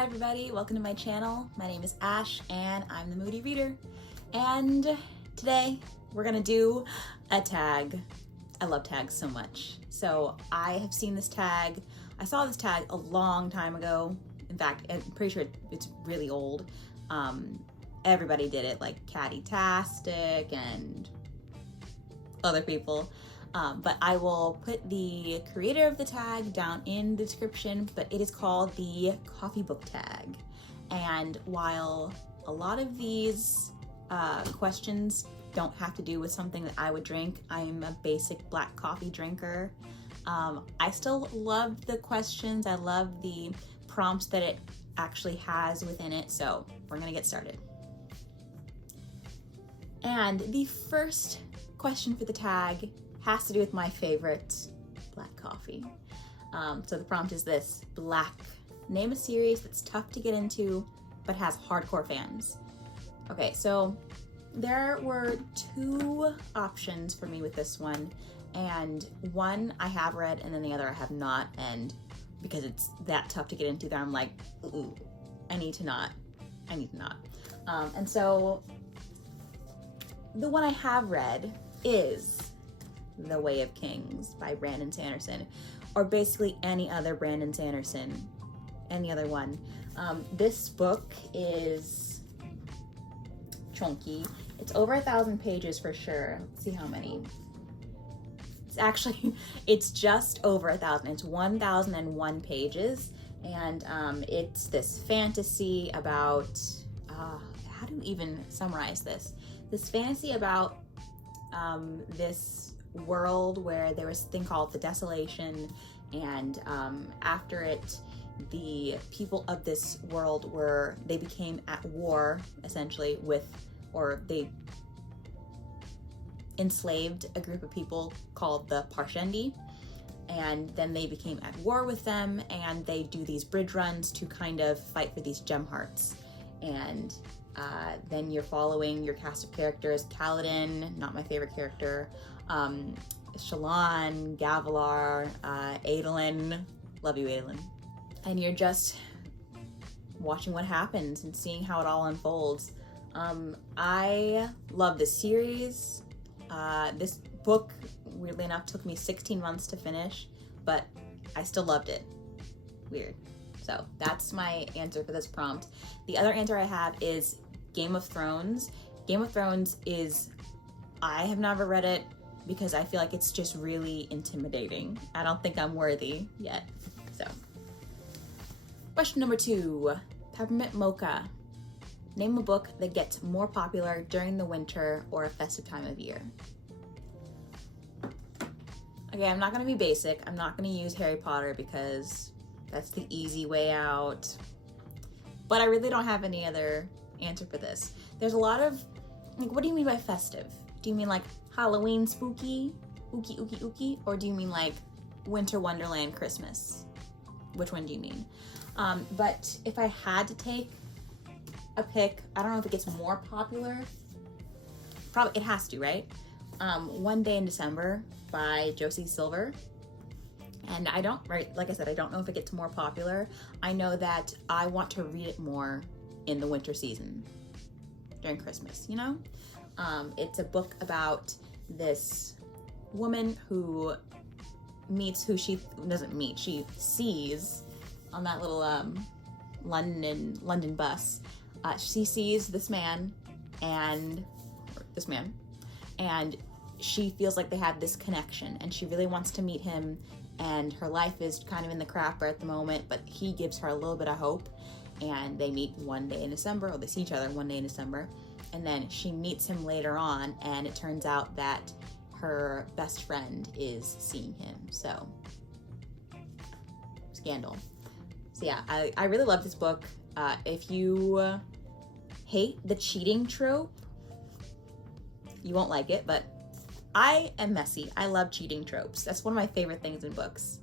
Hi everybody, welcome to my channel. My name is Ash and I'm the Moody Reader. And today we're gonna do a tag. I love tags so much. So I have seen this tag. I saw this tag a long time ago. In fact, I'm pretty sure it's really old. Everybody did it, like Catty-tastic and other people. But I will put the creator of the tag down in the description, but it is called the coffee book tag. And while a lot of these questions don't have to do with something that I would drink, I'm a basic black coffee drinker. I still love the questions. I love the prompts that it actually has within it. So we're gonna get started. And the first question for the tag has to do with my favorite black coffee. So the prompt is this: black. Name a series that's tough to get into but has hardcore fans. Okay, so there were two options for me with this one, and one I have read and then the other I have not, and because it's that tough to get into that I'm like, ooh, I need to not. And so the one I have read is The Way of Kings by Brandon Sanderson, or basically any other Brandon Sanderson, any other one. This book is chunky. It's over 1,000 pages for sure. Let's see how many. It's just over 1,000. It's 1,001 pages, and it's this fantasy about, how do you even summarize this? This fantasy about this world where there was a thing called the Desolation, and after it, the people of this world they became at war essentially with, or they enslaved a group of people called the Parshendi, and then they became at war with them, and they do these bridge runs to kind of fight for these gem hearts. And then you're following your cast of characters: Kaladin, not my favorite character, Shallan, Gavilar, Adolin, love you Adolin. And you're just watching what happens and seeing how it all unfolds. I love this series. This book, weirdly enough, took me 16 months to finish, but I still loved it. Weird. So that's my answer for this prompt. The other answer I have is Game of Thrones. Game of Thrones I have never read it because I feel like it's just really intimidating. I don't think I'm worthy yet. So, question number 2, Peppermint Mocha. Name a book that gets more popular during the winter or a festive time of year. Okay, I'm not gonna be basic. I'm not gonna use Harry Potter because that's the easy way out. But I really don't have any other answer for this. There's a lot of, like, what do you mean by festive? Do you mean like Halloween spooky, ooky, or do you mean like Winter Wonderland Christmas? Which one do you mean? But if I had to take a pick, I don't know if it gets more popular. Probably it has to, right? One Day in December by Josie Silver. And like I said, I don't know if it gets more popular. I know that I want to read it more in the winter season during Christmas, you know? It's a book about this woman who meets who she doesn't meet. She sees on that little London bus. She sees this man, and she feels like they have this connection, and she really wants to meet him. And her life is kind of in the crapper at the moment, but he gives her a little bit of hope. And they meet one day in December, or they see each other one day in December. And then she meets him later on, and it turns out that her best friend is seeing him. So, scandal. So yeah, I really love this book. If you hate the cheating trope, you won't like it, but I am messy. I love cheating tropes. That's one of my favorite things in books.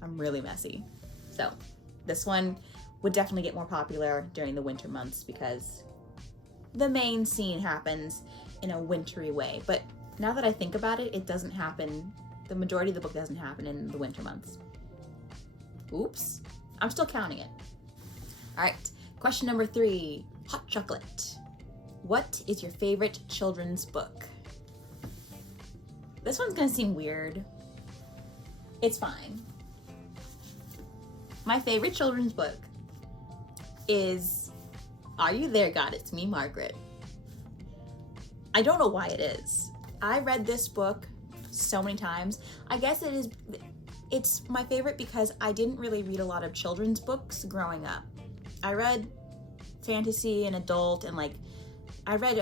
I'm really messy. So this one would definitely get more popular during the winter months because the main scene happens in a wintry way. But now that I think about it, it doesn't happen, the majority of the book doesn't happen in the winter months. Oops, I'm still counting it. All right, question number 3, hot chocolate. What is your favorite children's book? This one's gonna seem weird. It's fine. My favorite children's book is Are You There, God? It's Me, Margaret. I don't know why it is. I read this book so many times. I guess it's my favorite because I didn't really read a lot of children's books growing up. I read fantasy and adult, and like I read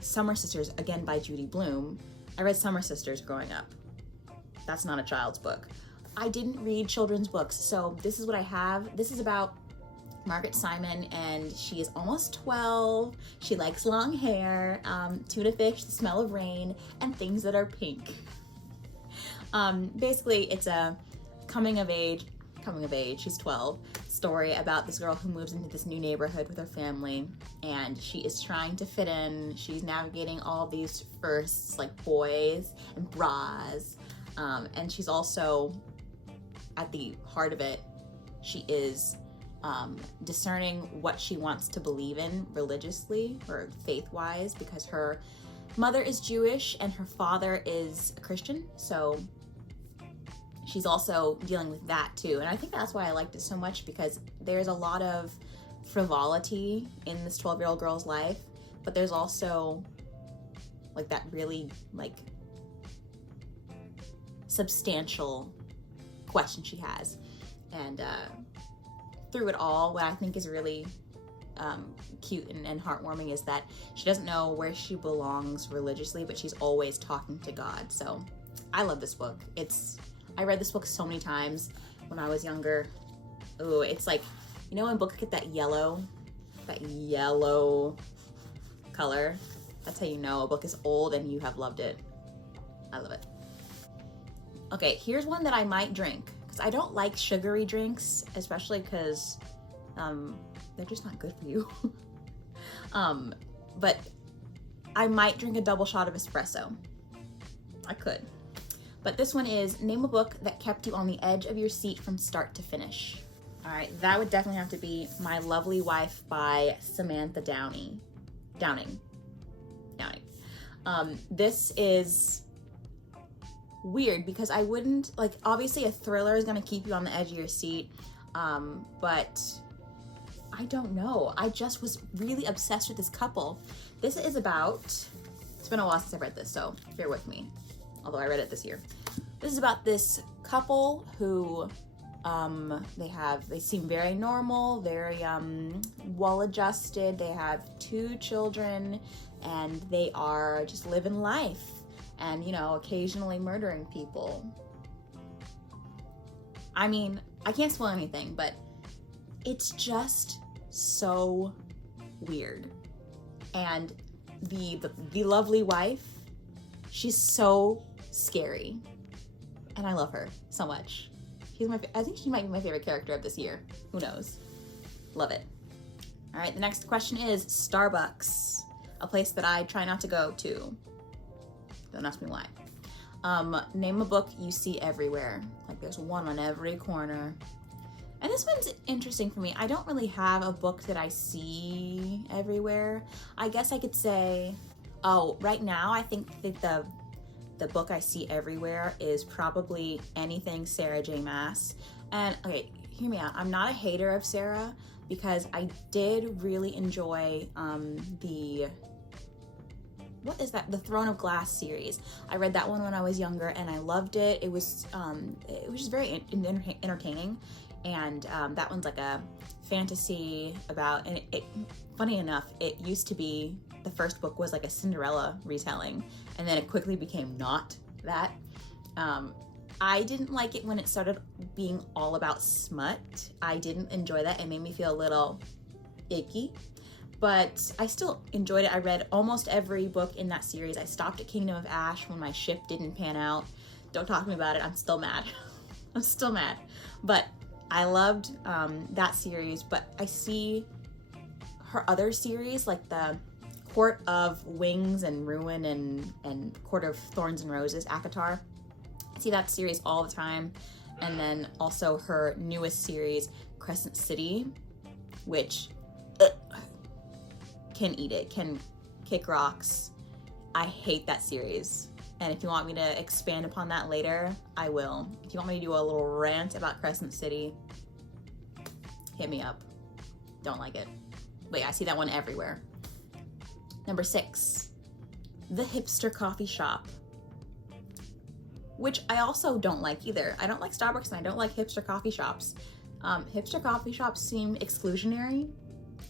Summer Sisters, again by Judy Blume. I read Summer Sisters growing up. That's not a child's book. I didn't read children's books, so this is what I have. This is about Margaret Simon, and she is almost 12. She likes long hair, tuna fish, the smell of rain, and things that are pink. Basically, it's a coming of age, she's 12, story about this girl who moves into this new neighborhood with her family, and she is trying to fit in. She's navigating all these firsts, like boys and bras, and she's also, at the heart of it, she is discerning what she wants to believe in religiously or faith-wise, because her mother is Jewish and her father is a Christian, so she's also dealing with that too. And I think that's why I liked it so much, because there's a lot of frivolity in this 12-year-old girl's life, but there's also like that really like substantial question she has. And through it all, what I think is really cute and heartwarming is that she doesn't know where she belongs religiously, but she's always talking to God. So I love this book. I read this book so many times when I was younger. Ooh, it's like, you know when books get that yellow color? That's how you know a book is old and you have loved it. I love it. Okay, here's one that I might drink, because I don't like sugary drinks, especially because they're just not good for you. But I might drink a double shot of espresso. I could. But this one is, name a book that kept you on the edge of your seat from start to finish. All right, that would definitely have to be My Lovely Wife by Samantha Downing. This is weird because I wouldn't, like, obviously a thriller is gonna keep you on the edge of your seat, but I don't know. I just was really obsessed with this couple. This is about, it's been a while since I've read this, so bear with me, although I read it this year. This is about this couple who, they seem very normal, very well-adjusted. They have 2 children, and they are just living life and, you know, occasionally murdering people. I mean, I can't spoil anything, but it's just so weird. And the lovely wife, she's so scary, and I love her so much. I think she might be my favorite character of this year. Who knows? Love it. All right, the next question is Starbucks, a place that I try not to go to. Don't ask me why. Name a book you see everywhere. Like there's one on every corner. And this one's interesting for me. I don't really have a book that I see everywhere. I guess I could say, right now I think that the book I see everywhere is probably anything Sarah J. Maas. And okay, hear me out. I'm not a hater of Sarah, because I did really enjoy the Throne of Glass series. I read that one when I was younger and I loved it. It was just very entertaining. And that one's like a fantasy about, and it funny enough, it used to be, the first book was like a Cinderella retelling, and then it quickly became not that. I didn't like it when it started being all about smut. I didn't enjoy that. It made me feel a little icky, but I still enjoyed it. I read almost every book in that series. I stopped at Kingdom of Ash when my ship didn't pan out. Don't talk to me about it. I'm still mad. I'm still mad. But I loved that series, but I see her other series, like the Court of Wings and Ruin and Court of Thorns and Roses, ACOTAR. I see that series all the time. And then also her newest series, Crescent City. which can eat it, can kick rocks. I hate that series. And if you want me to expand upon that later, I will. If you want me to do a little rant about Crescent City, hit me up. Don't like it. Wait, I see that one everywhere. Number 6, The Hipster Coffee Shop, which I also don't like either. I don't like Starbucks and I don't like hipster coffee shops. Hipster coffee shops seem exclusionary.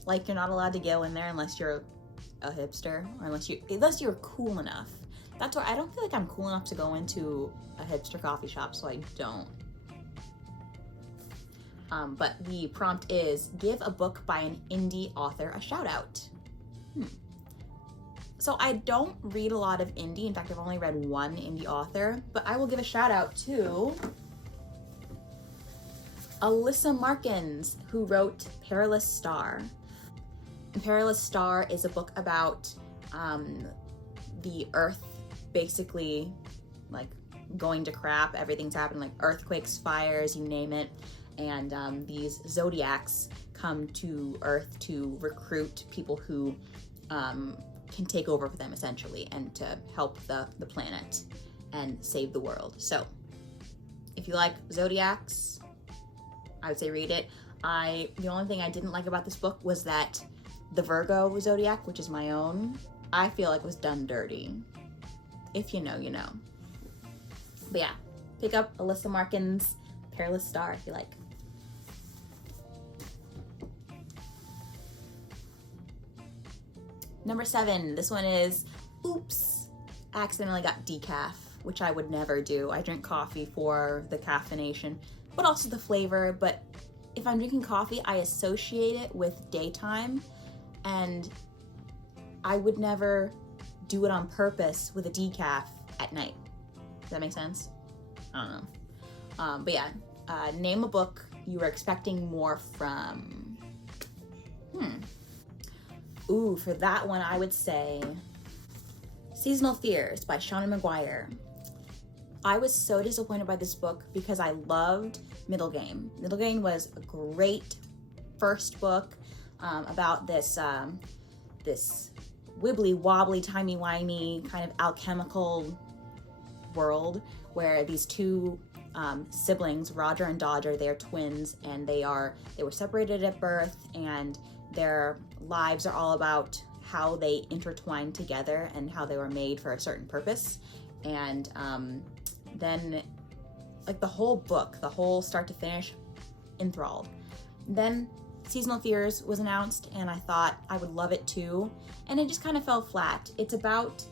Like you're not allowed to go in there unless you're a hipster, or unless you're cool enough. That's why I don't feel like I'm cool enough to go into a hipster coffee shop, so I don't. But the prompt is, give a book by an indie author a shout out. So I don't read a lot of indie. In fact, I've only read one indie author, but I will give a shout out to Alyssa Markins, who wrote Perilous Star. And Perilous Star is a book about the Earth basically like going to crap. Everything's happening, like earthquakes, fires, you name it. And these zodiacs come to Earth to recruit people who can take over for them essentially, and to help the planet and save the world. So if you like zodiacs, I would say read it. The only thing I didn't like about this book was that the Virgo zodiac, which is my own, I feel like was done dirty. If you know, you know. But yeah, pick up Alyssa Markins' Perilous Star if you like. Number 7, this one is, oops, I accidentally got decaf, which I would never do. I drink coffee for the caffeination, but also the flavor. But if I'm drinking coffee, I associate it with daytime, and I would never do it on purpose with a decaf at night. Does that make sense? I don't know. But yeah, name a book you were expecting more from. Ooh, for that one, I would say Seasonal Fears by Shauna McGuire. I was so disappointed by this book because I loved Middle Game. Middle Game was a great first book about this wibbly wobbly, timey-wimey kind of alchemical world where these two siblings, Roger and Dodger, they're twins, and they were separated at birth, and their lives are all about how they intertwine together and how they were made for a certain purpose. And then like the whole book, the whole start to finish, enthralled. Then Seasonal Fears was announced, and I thought I would love it too, and it just kind of fell flat. It's about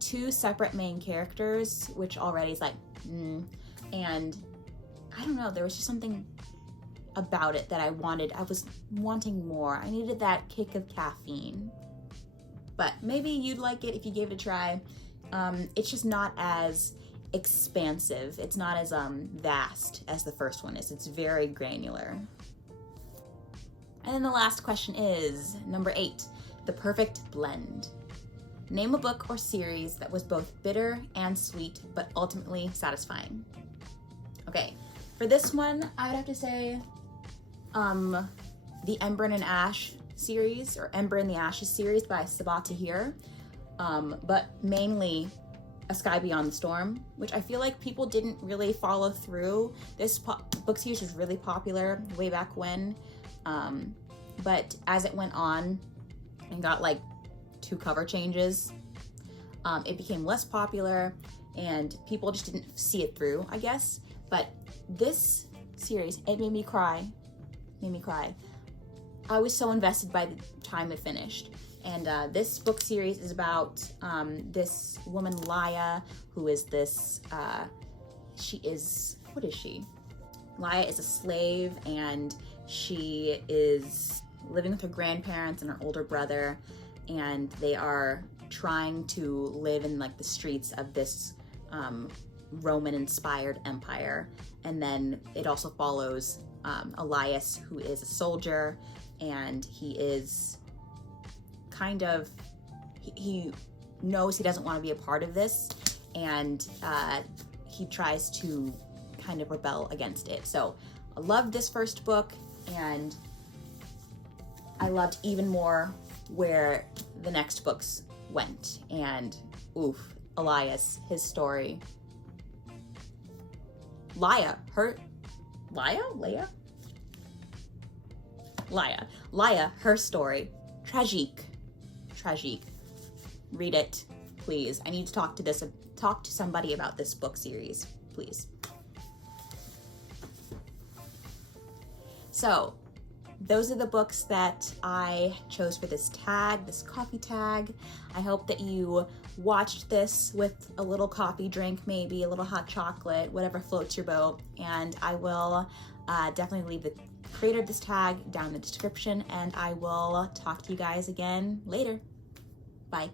2 separate main characters, which already is like, and I don't know, there was just something about it that I was wanting more. I needed that kick of caffeine. But maybe you'd like it if you gave it a try. It's just not as expansive. It's not as vast as the first one is. It's very granular. And then the last question is number 8, The Perfect Blend. Name a book or series that was both bitter and sweet, but ultimately satisfying. Okay, for this one, I would have to say the Ember and Ash series, or Ember and the Ashes series by Sabaa Tahir, but mainly A Sky Beyond the Storm, which I feel like people didn't really follow through. This book series was really popular way back when, but as it went on and got like 2 cover changes, it became less popular and people just didn't see it through, I guess. But this series, it made me cry. I was so invested by the time it finished. And this book series is about this woman, Laya, who is this, what is she? Laya is a slave, and she is living with her grandparents and her older brother, and they are trying to live in like the streets of this Roman-inspired empire. And then it also follows Elias, who is a soldier, and he is kind of, he knows he doesn't want to be a part of this, and he tries to kind of rebel against it. So I loved this first book, and I loved even more where the next books went. And oof, Elias, his story. Laya, her story. Tragique. Read it, please. I need to talk to somebody about this book series, please. So, those are the books that I chose for this tag, this coffee tag. I hope that you watched this with a little coffee drink, maybe a little hot chocolate, whatever floats your boat. And I will definitely leave the creator of this tag down in the description, and I will talk to you guys again later. Bye.